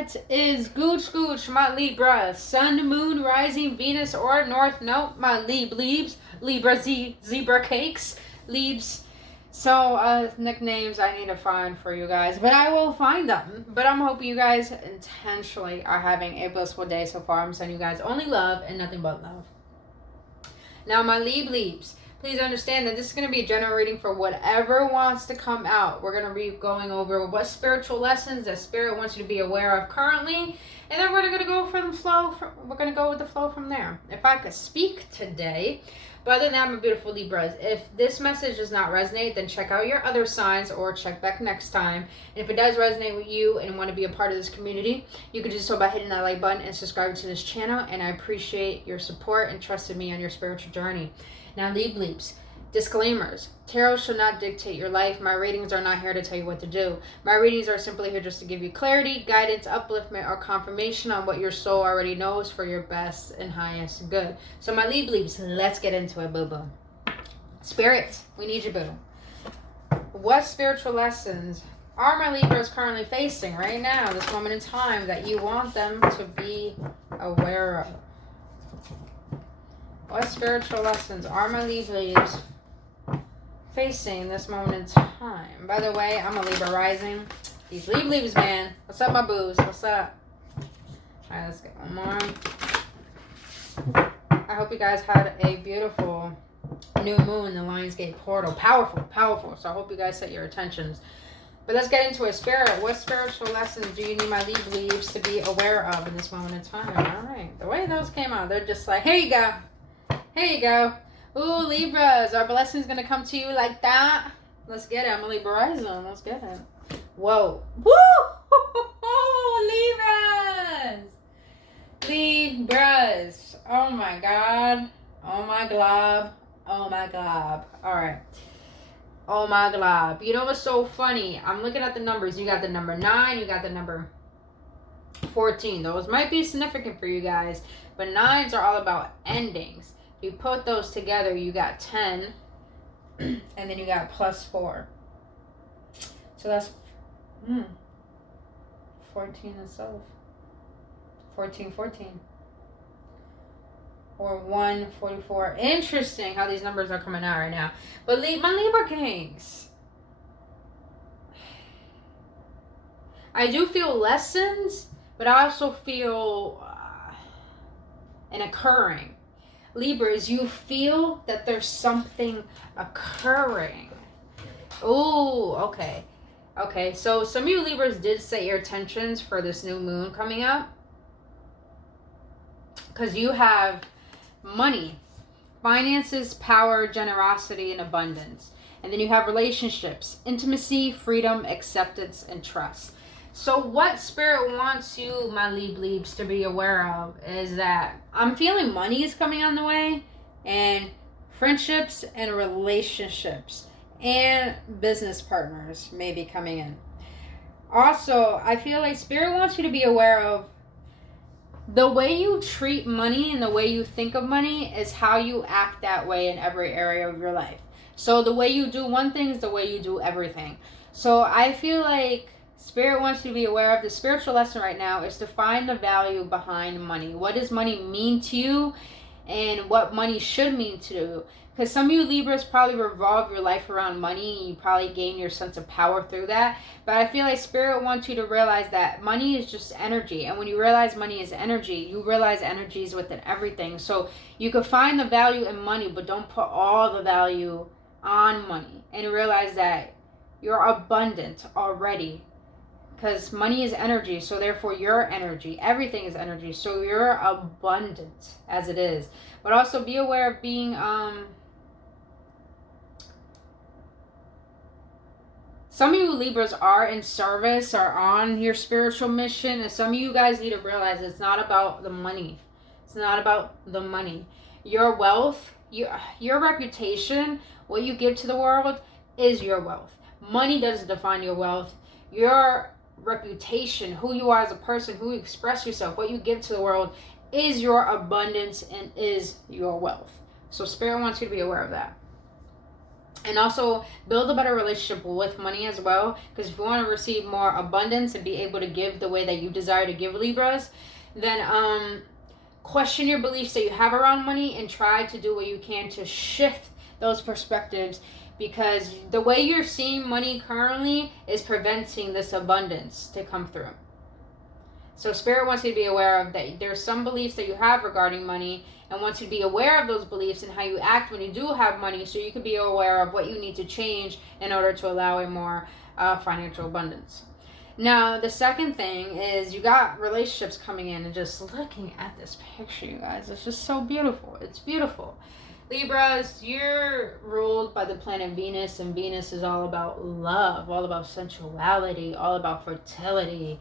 What is gooch, my Libra? Sun, moon, rising, Venus, or north? Nope, my Libs. Libra, zebra cakes. Libs. So, nicknames I need to find for you guys. But I will find them. But I'm hoping you guys intentionally are having a blissful day so far. I'm sending you guys only love and nothing but love. Now, my Libs. Please understand that this is going to be a general reading for whatever wants to come out. We're going to be going over what spiritual lessons that Spirit wants you to be aware of currently. And then we're going to go for the flow. We're going to go with the flow from there. If I could speak today. But other than that, my beautiful Libras, if this message does not resonate, then check out your other signs or check back next time. And if it does resonate with you and want to be a part of this community, you can do so by hitting that like button and subscribing to this channel. And I appreciate your support and trust in me on your spiritual journey. Now, Libs, disclaimers. Tarot should not dictate your life. My readings are not here to tell you what to do. My readings are simply here just to give you clarity, guidance, upliftment, or confirmation on what your soul already knows for your best and highest good. So, my Libs, let's get into it, boo-boo. Spirit, we need you, boo. What spiritual lessons are my Libras currently facing right now, this moment in time, that you want them to be aware of? What spiritual lessons are my Libras facing this moment in time? By the way, I'm a Libra rising. These Libras, man. What's up, my boos? What's up? Alright, let's get one more. I hope you guys had a beautiful new moon in the Lionsgate portal. Powerful, powerful. So I hope you guys set your intentions. But let's get into it. Spirit, what spiritual lessons do you need my Libras to be aware of in this moment in time? Alright. The way those came out, they're just like, here you go. Here you go. Ooh, Libras, our blessings gonna come to you like that? Let's get it. I'm a Libra rising. Let's get it. Whoa. Woo! Libras! Libras. Oh my God. Oh my glob. Oh my glob. Alright. Oh my glob. You know what's so funny? I'm looking at the numbers. You got the number 9. You got the number 14. Those might be significant for you guys. But 9s are all about endings. You put those together, you got 10, and then you got +4. So that's 14 itself. 14. Or 144. Interesting how these numbers are coming out right now. But my Libra Kings, I do feel lessons, but I also feel an occurring. Libras, you feel that there's something occurring. Ooh, okay. Okay, so some of you Libras did set your intentions for this new moon coming up. Because you have money, finances, power, generosity, and abundance. And then you have relationships, intimacy, freedom, acceptance, and trust. So what Spirit wants you, my Libs, to be aware of is that I'm feeling money is coming on the way, and friendships and relationships and business partners may be coming in. Also, I feel like Spirit wants you to be aware of the way you treat money and the way you think of money is how you act that way in every area of your life. So the way you do one thing is the way you do everything. So I feel like Spirit wants you to be aware of the spiritual lesson right now is to find the value behind money. What does money mean to you and what money should mean to you? Because some of you Libras probably revolve your life around money and you probably gain your sense of power through that. But I feel like Spirit wants you to realize that money is just energy. And when you realize money is energy, you realize energy is within everything. So you could find the value in money, but don't put all the value on money. And realize that you're abundant already. Because money is energy, so therefore you're energy. Everything is energy, so you're abundant as it is. But also be aware of being some of you Libras are in service, are on your spiritual mission, and some of you guys need to realize it's not about the money. It's not about the money. Your wealth, your reputation, what you give to the world is your wealth. Money doesn't define your wealth. Your reputation, who you are as a person, who you express yourself, what you give to the world is your abundance and is your wealth. So Spirit wants you to be aware of that. And also build a better relationship with money as well, because if you want to receive more abundance and be able to give the way that you desire to give, Libras, then question your beliefs that you have around money and try to do what you can to shift those perspectives, because the way you're seeing money currently is preventing this abundance to come through. So Spirit wants you to be aware of that there's some beliefs that you have regarding money, and wants you to be aware of those beliefs and how you act when you do have money, so you can be aware of what you need to change in order to allow a more financial abundance. Now, the second thing is you got relationships coming in, and just looking at this picture, you guys, it's just so beautiful. It's beautiful. Libras, you're ruled by the planet Venus, and Venus is all about love, all about sensuality, all about fertility,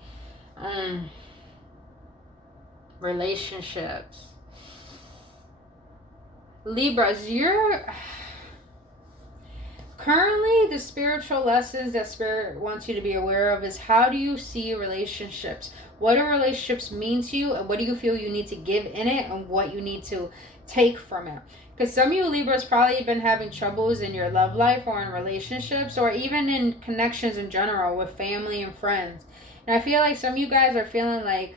relationships. Libras, you're currently, the spiritual lessons that Spirit wants you to be aware of is, how do you see relationships? What do relationships mean to you, and what do you feel you need to give in it, and what you need to take from it? Because some of you Libras probably been having troubles in your love life or in relationships, or even in connections in general with family and friends. And I feel like some of you guys are feeling like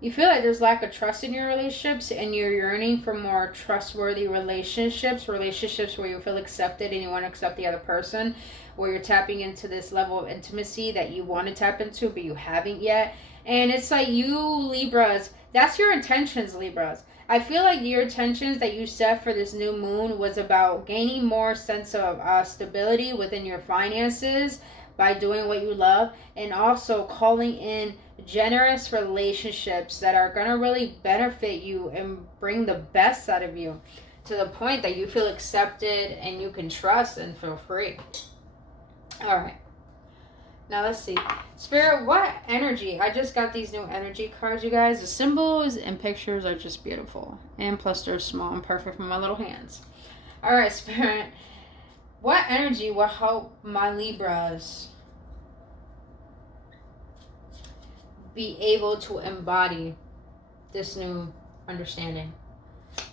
you feel like there's lack of trust in your relationships, and you're yearning for more trustworthy relationships where you feel accepted and you want to accept the other person, where you're tapping into this level of intimacy that you want to tap into but you haven't yet. And it's like, you Libras, that's your intentions, Libras. I feel like your intentions that you set for this new moon was about gaining more sense of stability within your finances by doing what you love, and also calling in generous relationships that are going to really benefit you and bring the best out of you, to the point that you feel accepted and you can trust and feel free. All right, now let's see, Spirit, what energy? I just got these new energy cards, you guys. The symbols and pictures are just beautiful, and plus they're small and perfect for my little hands. All right, Spirit, what energy will help my Libras be able to embody this new understanding?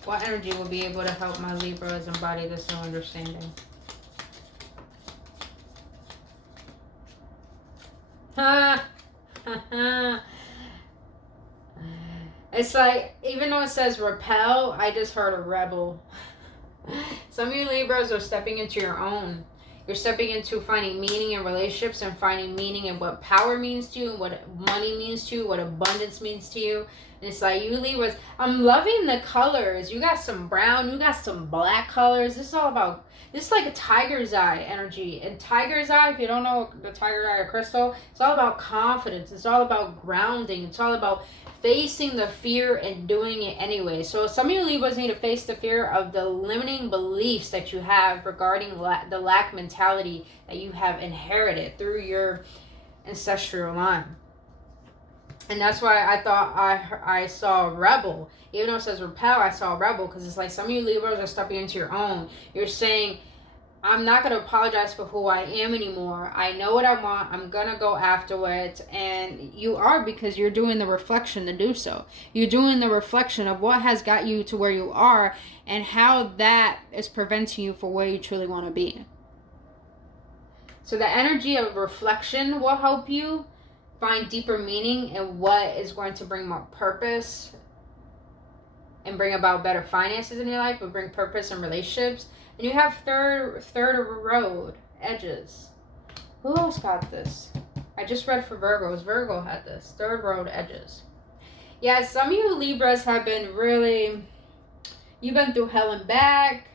What energy will be able to help my Libras embody this new understanding? It's like, even though it says repel, I just heard a rebel. Some of you Libras are stepping into your own. You're stepping into finding meaning in relationships, and finding meaning in what power means to you, and what money means to you, what abundance means to you. And it's like, you Libras, I'm loving the colors. You got some brown, you got some black colors. This is all about, this is like a tiger's eye energy. And tiger's eye, if you don't know the tiger's eye crystal, it's all about confidence. It's all about grounding. It's all about facing the fear and doing it anyway. So some of you Libras need to face the fear of the limiting beliefs that you have regarding the lack mentality that you have inherited through your ancestral line. And that's why I thought I saw rebel. Even though it says repel, I saw rebel, because it's like some of you Libras are stepping into your own. You're saying, I'm not going to apologize for who I am anymore. I know what I want. I'm going to go after it. And you are, because you're doing the reflection to do so. You're doing the reflection of what has got you to where you are, and how that is preventing you from where you truly want to be. So the energy of reflection will help you find deeper meaning in what is going to bring more purpose and bring about better finances in your life, but bring purpose in relationships. And you have third road edges. Who else got this? I just read for Virgos. Virgo had this. Third road edges. Yeah, some of you Libras have been really, you've been through hell and back.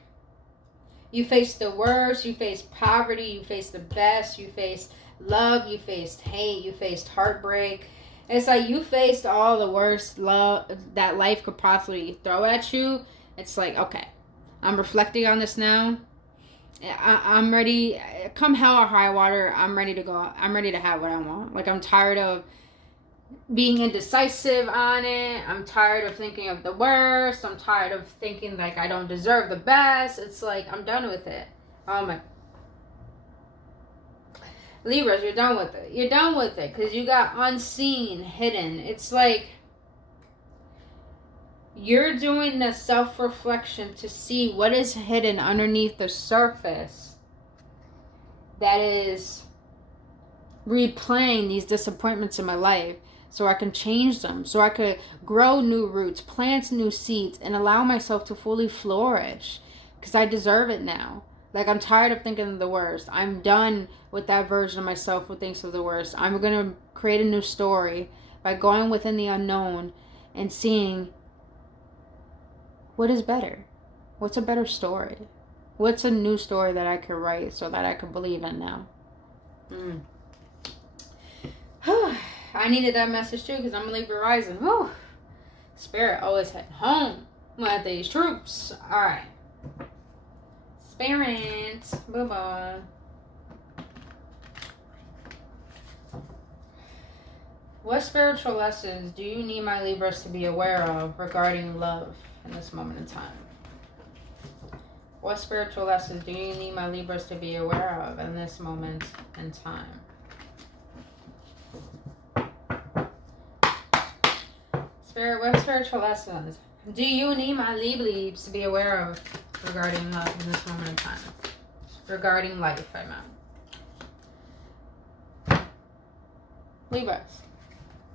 You faced the worst. You faced poverty. You faced the best. You faced love. You faced hate. You faced heartbreak. It's like you faced all the worst love that life could possibly throw at you. It's like, okay, I'm reflecting on this now. I'm ready. Come hell or high water, I'm ready to go. I'm ready to have what I want. Like, I'm tired of being indecisive on it. I'm tired of thinking of the worst. I'm tired of thinking like I don't deserve the best. It's like, I'm done with it. Oh my. Libras, you're done with it. You're done with it because you got unseen, hidden. It's like You're doing the self-reflection to see what is hidden underneath the surface that is replaying these disappointments in my life, so I can change them, so I could grow new roots, plant new seeds, and allow myself to fully flourish, because I deserve it now. Like, I'm tired of thinking of the worst. I'm done with that version of myself who thinks of the worst. I'm going to create a new story by going within the unknown and seeing what is better. What's a better story? What's a new story that I could write so that I could believe in now? I needed that message too, because I'm a Libra rising. Whew. Spirit always head home with these troops. Alright. Spirit. Boo-boo. What spiritual lessons do you need my Libras to be aware of regarding love in this moment in time? What spiritual lessons do you need my Libras to be aware of in this moment in time? Spirit, what spiritual lessons do you need my Libras to be aware of regarding love in this moment in time? Regarding life, I meant. Libras,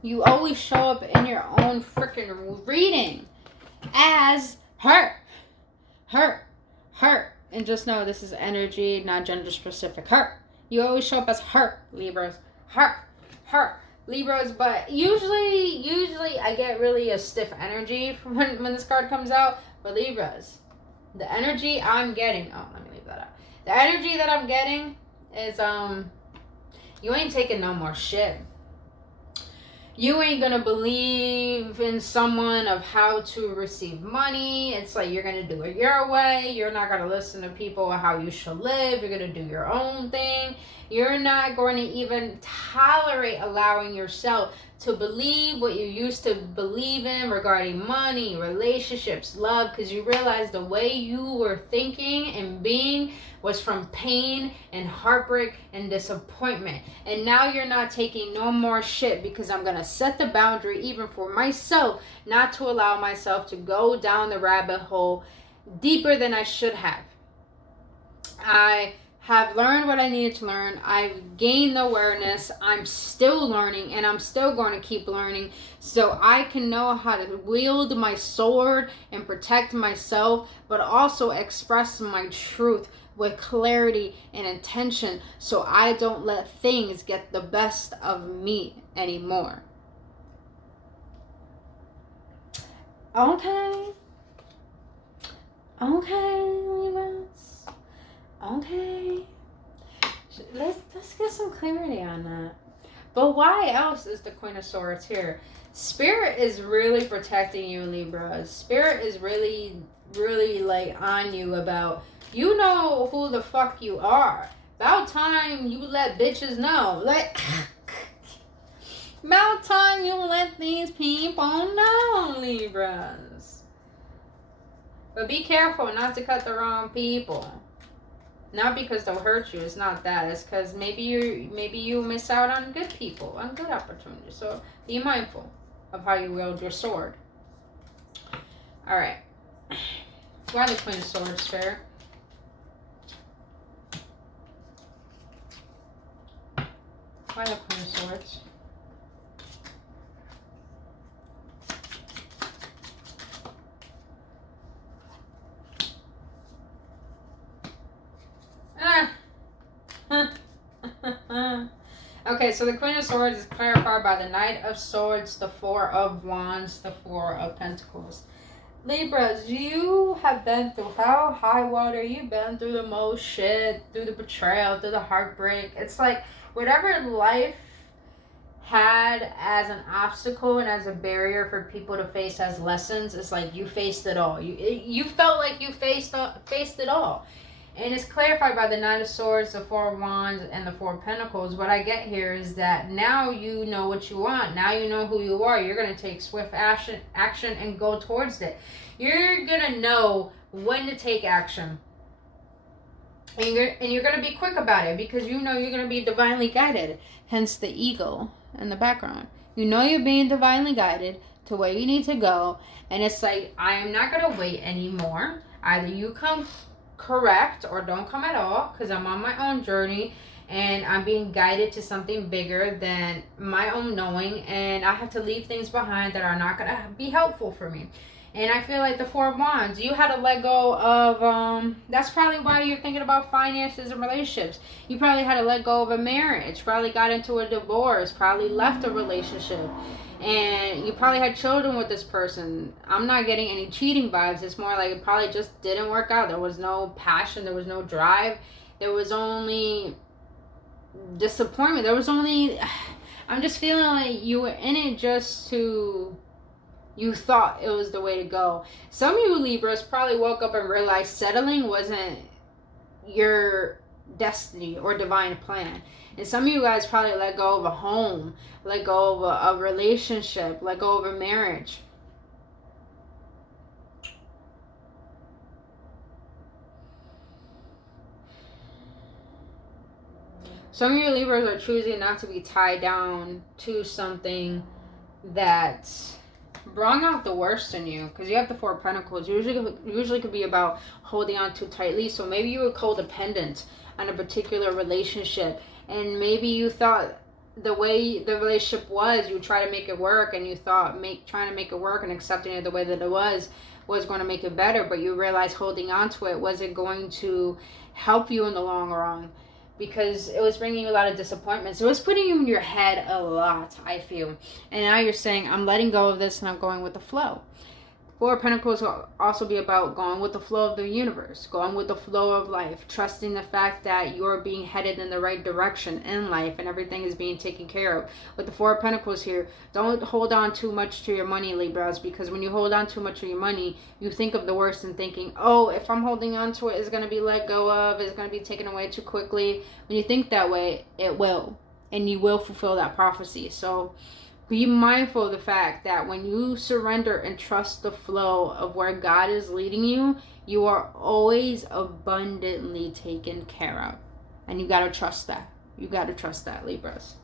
you always show up in your own freaking reading as her. And just know this is energy, not gender specific. Her. You always show up as her, Libras. Her. Libras, but usually I get really a stiff energy from when this card comes out. But Libras, the energy I'm getting, let me leave that out. The energy that I'm getting is, you ain't taking no more shit. You ain't gonna believe in someone of how to receive money. It's like you're gonna do it your way. You're not gonna listen to people how you should live. You're gonna do your own thing. You're not going to even tolerate allowing yourself to believe what you used to believe in regarding money, relationships, love, because you realize the way you were thinking and being was from pain and heartbreak and disappointment. And now you're not taking no more shit, because I'm going to set the boundary even for myself not to allow myself to go down the rabbit hole deeper than I should have. I have learned what I needed to learn. I've gained the awareness. I'm still learning, and I'm still going to keep learning so I can know how to wield my sword and protect myself, but also express my truth with clarity and intention, so I don't let things get the best of me anymore. Okay, Libras. Okay. Let's get some clarity on that. But why else is the Queen of Swords here? Spirit is really protecting you, Libra. Spirit is really like on you about, you know who the fuck you are. About time you let bitches know. About time you let these people know, Libras. But be careful not to cut the wrong people. Not because they'll hurt you. It's not that. It's because maybe you miss out on good people, on good opportunities. So be mindful of how you wield your sword. All right. Why the Queen of Swords, Spirit? Why the Queen of Swords? Okay, so the Queen of Swords is clarified by the Knight of Swords, the Four of Wands, the Four of Pentacles. Libras, you have been through hell, high water. You've been through the most shit, through the betrayal, through the heartbreak. It's like whatever life had as an obstacle and as a barrier for people to face as lessons, it's like you faced it all. You felt like you faced it all. And it's clarified by the Knight of Swords, the Four of Wands, and the Four of Pentacles. What I get here is that now you know what you want. Now you know who you are. You're going to take swift action and go towards it. You're going to know when to take action. And you're going to be quick about it, because you know you're going to be divinely guided. Hence the eagle in the background. You know you're being divinely guided to where you need to go. And it's like, I am not going to wait anymore. Either you come correct or don't come at all, because I'm on my own journey and I'm being guided to something bigger than my own knowing, and I have to leave things behind that are not going to be helpful for me. And I feel like the Four of Wands, you had to let go of, that's probably why you're thinking about finances and relationships. You probably had to let go of a marriage, probably got into a divorce, probably left a relationship. And you probably had children with this person. I'm not getting any cheating vibes. It's more like it probably just didn't work out. There was no passion. There was no drive. There was only disappointment. There was only... I'm just feeling like you were in it just to... You thought it was the way to go. Some of you Libras probably woke up and realized settling wasn't your destiny or divine plan. And some of you guys probably let go of a home, let go of a relationship, let go of a marriage. Some of you Libras are choosing not to be tied down to something that brought out the worst in you, because you have the Four of Pentacles. Usually could be about holding on too tightly. So maybe you were codependent on a particular relationship, and maybe you thought the way the relationship was, you try to make it work, and you thought trying to make it work and accepting it the way that it was going to make it better, but you realized holding on to it wasn't going to help you in the long run, because it was bringing you a lot of disappointments. It was putting you in your head a lot, I feel. And now you're saying, I'm letting go of this and I'm going with the flow. Four of Pentacles will also be about going with the flow of the universe, going with the flow of life, trusting the fact that you're being headed in the right direction in life and everything is being taken care of. With the Four of Pentacles here, don't hold on too much to your money, Libras, because when you hold on too much to your money, you think of the worst and thinking, oh, if I'm holding on to it, it's going to be let go of, it's going to be taken away too quickly. When you think that way, it will, and you will fulfill that prophecy. So be mindful of the fact that when you surrender and trust the flow of where God is leading you, you are always abundantly taken care of. And you got to trust that. You got to trust that, Libras.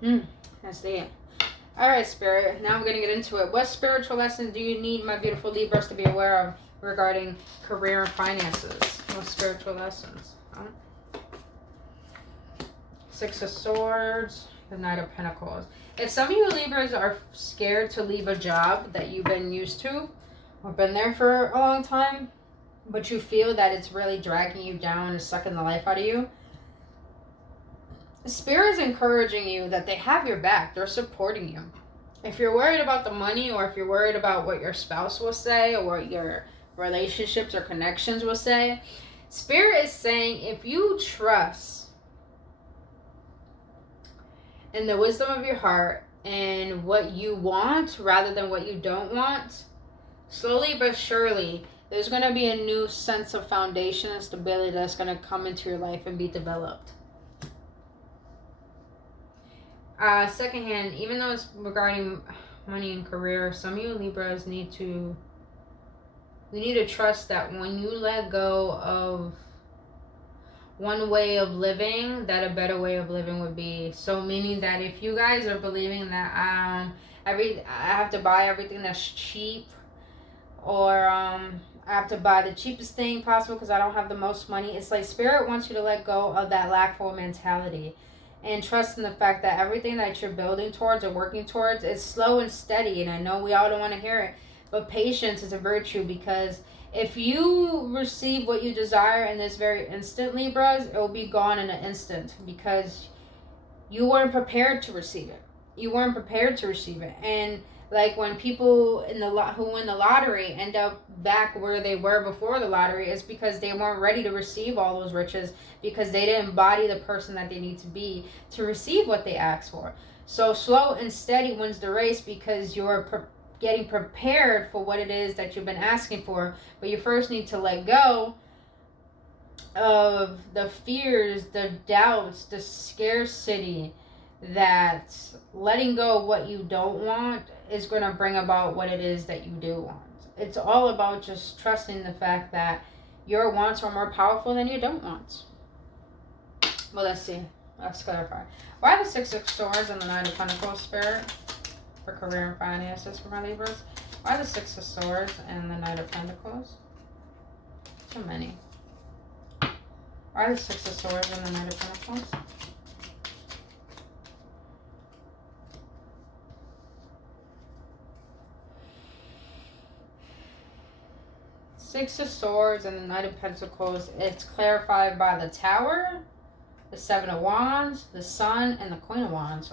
That's it. All right, Spirit. Now I'm going to get into it. What spiritual lessons do you need, my beautiful Libras, to be aware of regarding career and finances? What spiritual lessons? Six of Swords. The Knight of Pentacles. If some of you Libras are scared to leave a job that you've been used to or been there for a long time, but you feel that it's really dragging you down and sucking the life out of you, Spirit is encouraging you that they have your back. They're supporting you. If you're worried about the money, or if you're worried about what your spouse will say or what your relationships or connections will say, Spirit is saying if you trust in the wisdom of your heart and what you want rather than what you don't want, slowly but surely, there's going to be a new sense of foundation and stability that's going to come into your life and be developed. Second hand, even though it's regarding money and career, some of you Libras need to trust that when you let go of one way of living, that a better way of living would be. So meaning that if you guys are believing that I have to buy everything that's cheap, or I have to buy the cheapest thing possible because I don't have the most money, it's like Spirit wants you to let go of that lackful mentality and trust in the fact that everything that you're building towards or working towards is slow and steady. And I know we all don't want to hear it, but patience is a virtue, because if you receive what you desire in this very instant, Libras, it will be gone in an instant, because you weren't prepared to receive it. You weren't prepared to receive it. And like when people who win the lottery end up back where they were before the lottery, it's because they weren't ready to receive all those riches, because they didn't embody the person that they need to be to receive what they asked for. So slow and steady wins the race, because you're getting prepared for what it is that you've been asking for. But you first need to let go of the fears, the doubts, the scarcity, that letting go of what you don't want is going to bring about what it is that you do want. It's all about just trusting the fact that your wants are more powerful than your don't wants. Well, let's see. Let's clarify. Why the Six of Swords and the Knight of Pentacles, Spirit? for career and finances for my Libras. Why the Six of Swords and the Knight of Pentacles? Too many. Why the Six of Swords and the Knight of Pentacles? Six of Swords and the Knight of Pentacles. It's clarified by the Tower, the Seven of Wands, the Sun, and the Queen of Wands.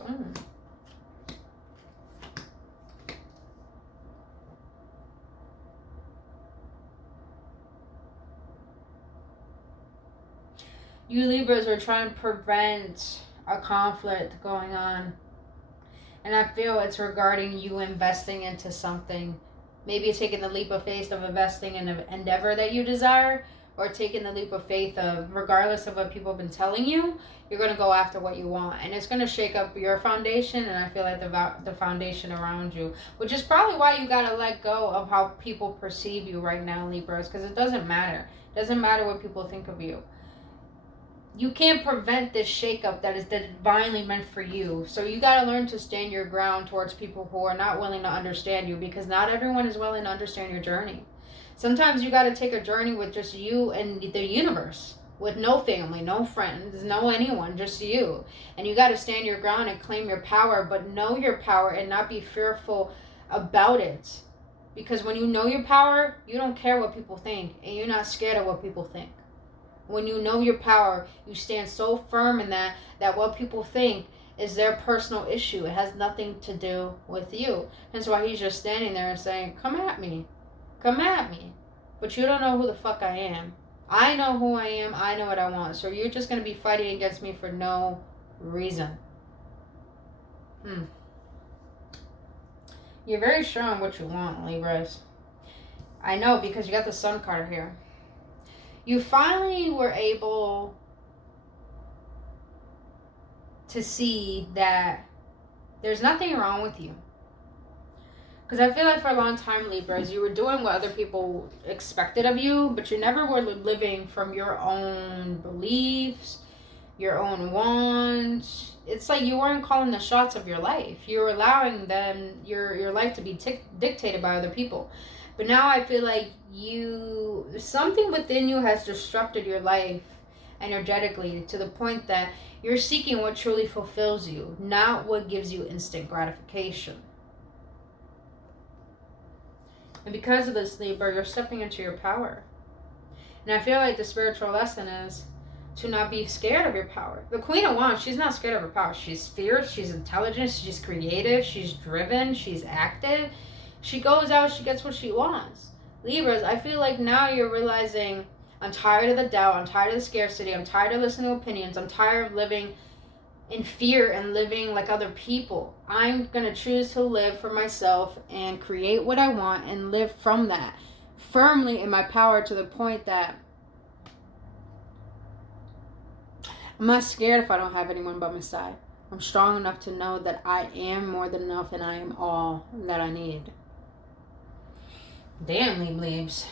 You Libras are trying to prevent a conflict going on. And I feel it's regarding you investing into something. Maybe taking the leap of faith of investing in an endeavor that you desire, or taking the leap of faith of, regardless of what people have been telling you, you're going to go after what you want. And it's going to shake up your foundation, and I feel like the foundation around you, which is probably why you got to let go of how people perceive you right now, Libras, because it doesn't matter. It doesn't matter what people think of you. You can't prevent this shakeup that is divinely meant for you. So you got to learn to stand your ground towards people who are not willing to understand you, because not everyone is willing to understand your journey. Sometimes you got to take a journey with just you and the universe, with no family, no friends, no anyone, just you. And you got to stand your ground and claim your power, but know your power and not be fearful about it. Because when you know your power, you don't care what people think, and you're not scared of what people think. When you know your power, you stand so firm in that what people think is their personal issue. It has nothing to do with you. That's why he's just standing there and saying, come at me. Come at me. But you don't know who the fuck I am. I know who I am. I know what I want. So you're just going to be fighting against me for no reason. You're very sure on what you want, Libras. I know, because you got the Sun card here. You finally were able to see that there's nothing wrong with you. Because I feel like for a long time, Libras, you were doing what other people expected of you, but you never were living from your own beliefs, your own wants. It's like you weren't calling the shots of your life. You were allowing them, your life to be dictated by other people. But now I feel like something within you has disrupted your life energetically to the point that you're seeking what truly fulfills you, not what gives you instant gratification. And because of this, Libra, you're stepping into your power. And I feel like the spiritual lesson is to not be scared of your power. The Queen of Wands, she's not scared of her power. She's fierce, she's intelligent, she's creative, she's driven, she's active. She goes out, she gets what she wants. Libras, I feel like now you're realizing, I'm tired of the doubt, I'm tired of the scarcity, I'm tired of listening to opinions, I'm tired of living in fear and living like other people. I'm going to choose to live for myself and create what I want and live from that, firmly in my power, to the point that I'm not scared if I don't have anyone by my side. I'm strong enough to know that I am more than enough and I am all that I need. Damn, Libs.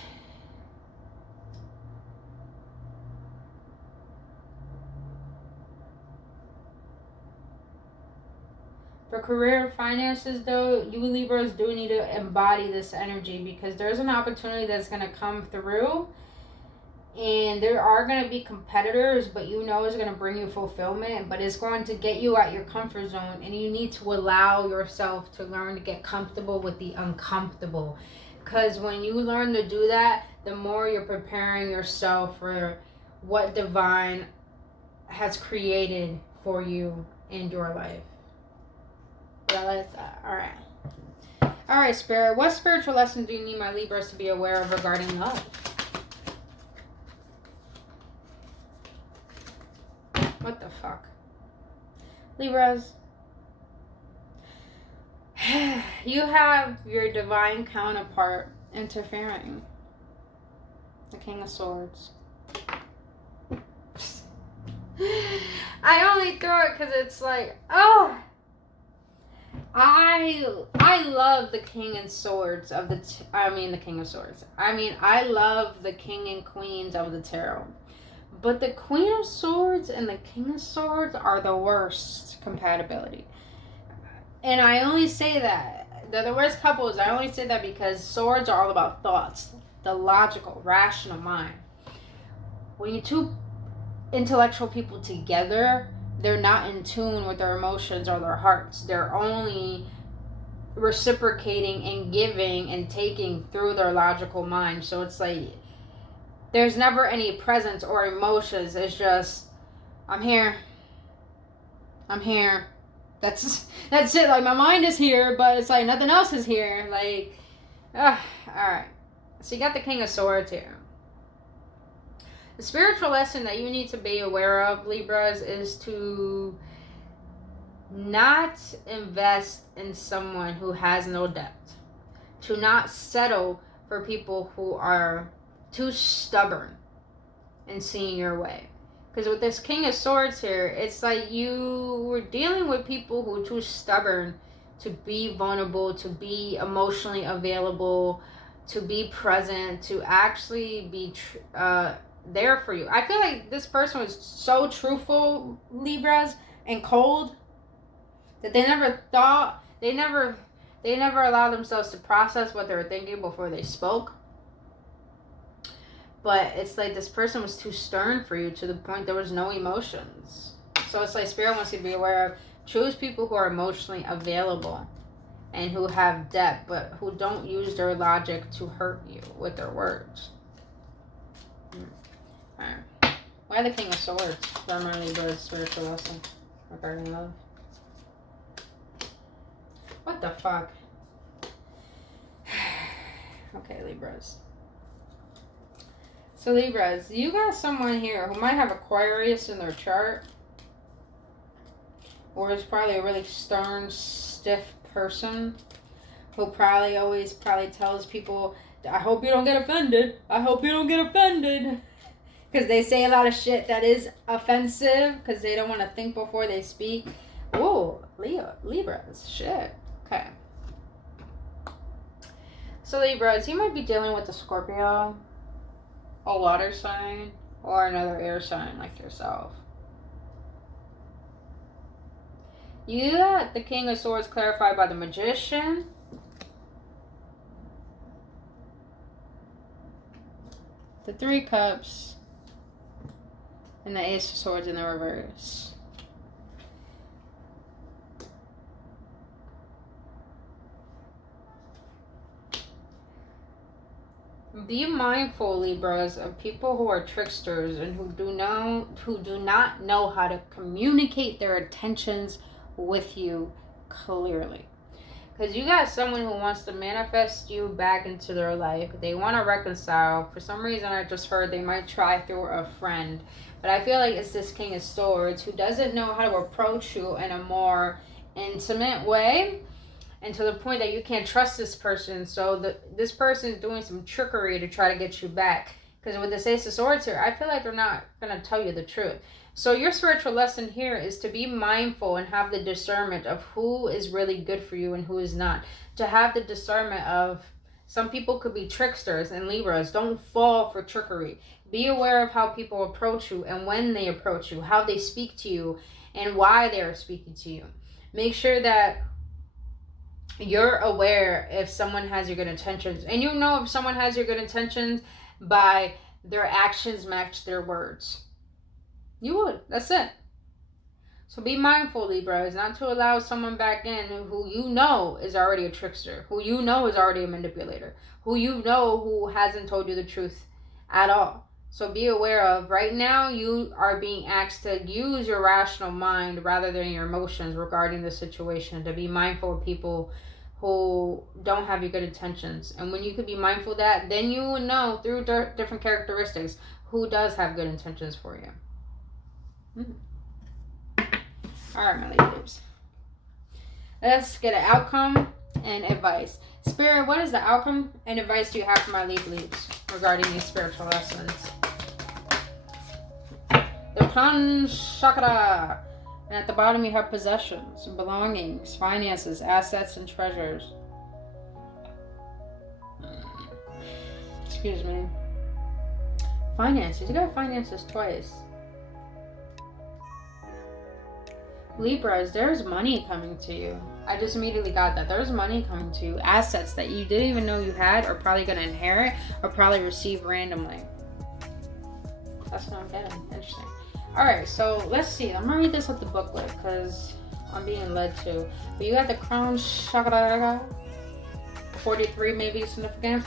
For career finances, though, you Libras do need to embody this energy, because there's an opportunity that's going to come through, and there are going to be competitors, but you know it's going to bring you fulfillment, but it's going to get you out your comfort zone, and you need to allow yourself to learn to get comfortable with the uncomfortable. Because when you learn to do that, the more you're preparing yourself for what divine has created for you in your life. All right, Spirit. What spiritual lesson do you need my Libras to be aware of regarding love? What the fuck? Libras. You have your divine counterpart interfering. The King of Swords. I only throw it because it's like, oh, I love the King and Swords of the King of Swords. I love the King and Queens of the Tarot. But the Queen of Swords and the King of Swords are the worst compatibility. And I only say that, they're the worst couples. I only say that because swords are all about thoughts, the logical, rational mind. When you two intellectual people together, they're not in tune with their emotions or their hearts. They're only reciprocating and giving and taking through their logical mind. So it's like there's never any presence or emotions. It's just, I'm here. That's it. Like, my mind is here, but it's like nothing else is here. Like, all right. So you got the King of Swords here. The spiritual lesson that you need to be aware of, Libras, is to not invest in someone who has no depth. To not settle for people who are too stubborn in seeing your way. Because with this King of Swords here, it's like you were dealing with people who are too stubborn to be vulnerable, to be emotionally available, to be present, to actually be there for you. I feel like this person was so truthful, Libras, and cold, that they never allowed themselves to process what they were thinking before they spoke. But it's like this person was too stern for you to the point there was no emotions. So it's like Spirit wants you to be aware of, choose people who are emotionally available and who have depth, but who don't use their logic to hurt you with their words. Alright. Why the King of Swords? Primarily the spiritual lesson regarding love. What the fuck? Okay, Libras. So Libras, you got someone here who might have Aquarius in their chart. Or is probably a really stern, stiff person who probably always tells people, I hope you don't get offended. I hope you don't get offended. Because they say a lot of shit that is offensive because they don't want to think before they speak. Ooh, Libras. Shit. Okay. So Libras, you might be dealing with a Scorpio, a water sign, or another air sign like yourself. You got the King of Swords clarified by the Magician. The Three Cups. And the Ace of Swords in the reverse. Be mindful, Libras, of people who are tricksters and who do not know how to communicate their intentions with you clearly. Because you got someone who wants to manifest you back into their life. They want to reconcile. For some reason, I just heard they might try through a friend. But I feel like it's this King of Swords who doesn't know how to approach you in a more intimate way. And to the point that you can't trust this person. So this person is doing some trickery to try to get you back. Because with this Ace of Swords here, I feel like they're not going to tell you the truth. So your spiritual lesson here is to be mindful and have the discernment of who is really good for you and who is not. To have the discernment of, some people could be tricksters and Libras. Don't fall for trickery. Be aware of how people approach you and when they approach you, how they speak to you, and why they are speaking to you. Make sure that you're aware if someone has your good intentions. And you know if someone has your good intentions by their actions match their words. You would. That's it. So be mindful, Libras, not to allow someone back in who you know is already a trickster, who you know is already a manipulator, who you know who hasn't told you the truth at all. So be aware of, right now you are being asked to use your rational mind rather than your emotions regarding the situation, to be mindful of people who don't have your good intentions. And when you could be mindful of that, then you will know through different characteristics who does have good intentions for you. All right, my ladies. Let's get an outcome and advice. Spirit, what is the outcome and advice do you have for my leads regarding these spiritual lessons? The Kan Chakra. And at the bottom you have possessions, belongings, finances, assets, and treasures. Excuse me. Finances. You got finances twice. Libras, there's money coming to you. I just immediately got that. There's money coming to you. Assets that you didn't even know you had are probably going to inherit or probably receive randomly. That's what I'm getting. Interesting. Alright, so let's see. I'm going to read this with the booklet because I'm being led to. But you got the crown chakra. 43 maybe significant.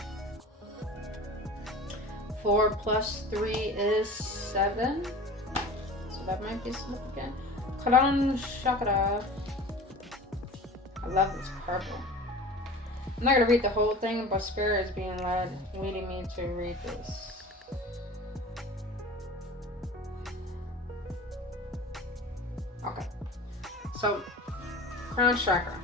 4 plus 3 is 7. So that might be significant. Crown chakra. I love this purple. I'm not going to read the whole thing, but Spirit is leading me to read this. Okay. So, crown chakra.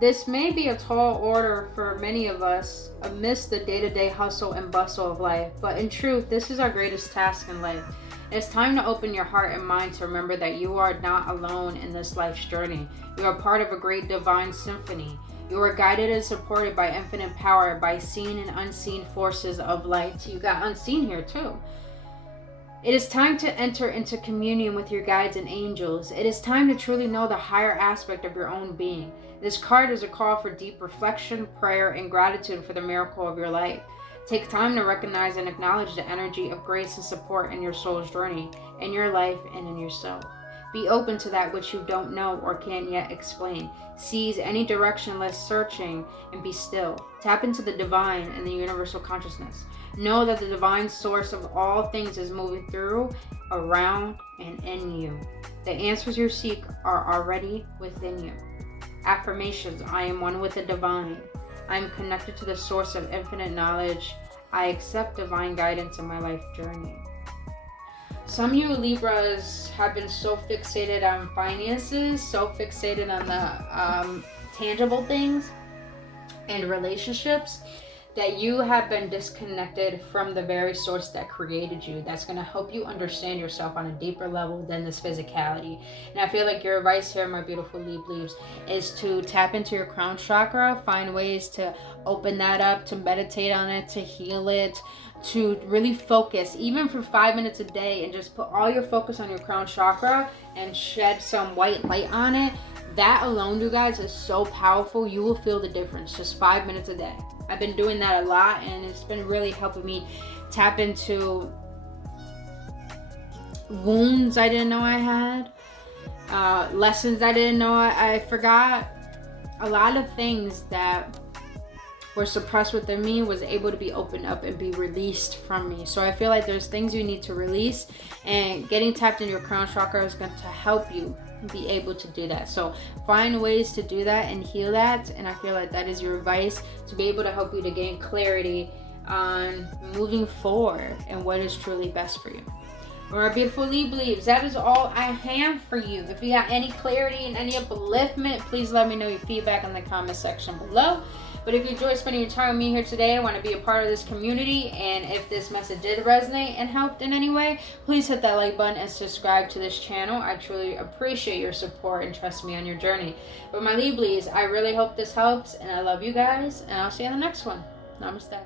This may be a tall order for many of us amidst the day-to-day hustle and bustle of life, but in truth, this is our greatest task in life. It's time to open your heart and mind to remember that you are not alone in this life's journey. You are part of a great divine symphony. You are guided and supported by infinite power, by seen and unseen forces of light. You got unseen here too. It is time to enter into communion with your guides and angels. It is time to truly know the higher aspect of your own being. This card is a call for deep reflection, prayer, and gratitude for the miracle of your life. Take time to recognize and acknowledge the energy of grace and support in your soul's journey, in your life, and in yourself. Be open to that which you don't know or can't yet explain. Seize any directionless searching and be still. Tap into the divine and the universal consciousness. Know that the divine source of all things is moving through, around, and in you. The answers you seek are already within you. Affirmations: I am one with the divine. I am connected to the source of infinite knowledge. I accept divine guidance in my life journey. Some of you Libras have been so fixated on finances, so fixated on the tangible things and relationships, that you have been disconnected from the very source that created you, that's going to help you understand yourself on a deeper level than this physicality. And I feel like your advice here, my beautiful Libras, is to tap into your crown chakra, find ways to open that up, to meditate on it, to heal it, to really focus, even for 5 minutes a day, and just put all your focus on your crown chakra and shed some white light on it. That alone, you guys, is so powerful. You will feel the difference. Just 5 minutes a day. I've been doing that a lot, and it's been really helping me tap into wounds I didn't know I had, lessons I didn't know I forgot. A lot of things that were suppressed within me was able to be opened up and be released from me. So I feel like there's things you need to release, and getting tapped into your crown chakra is going to help you be able to do that. So find ways to do that and heal that, and I feel like that is your advice to be able to help you to gain clarity on moving forward and what is truly best for you. All right, beautiful Libras, that is all I have for you. If you got any clarity and any upliftment, please let me know your feedback in the comment section below. But if you enjoyed spending your time with me here today, I want to be a part of this community, and if this message did resonate and helped in any way, please hit that like button and subscribe to this channel. I truly appreciate your support and trust me on your journey. But my Libras, I really hope this helps, and I love you guys, and I'll see you in the next one. Namaste.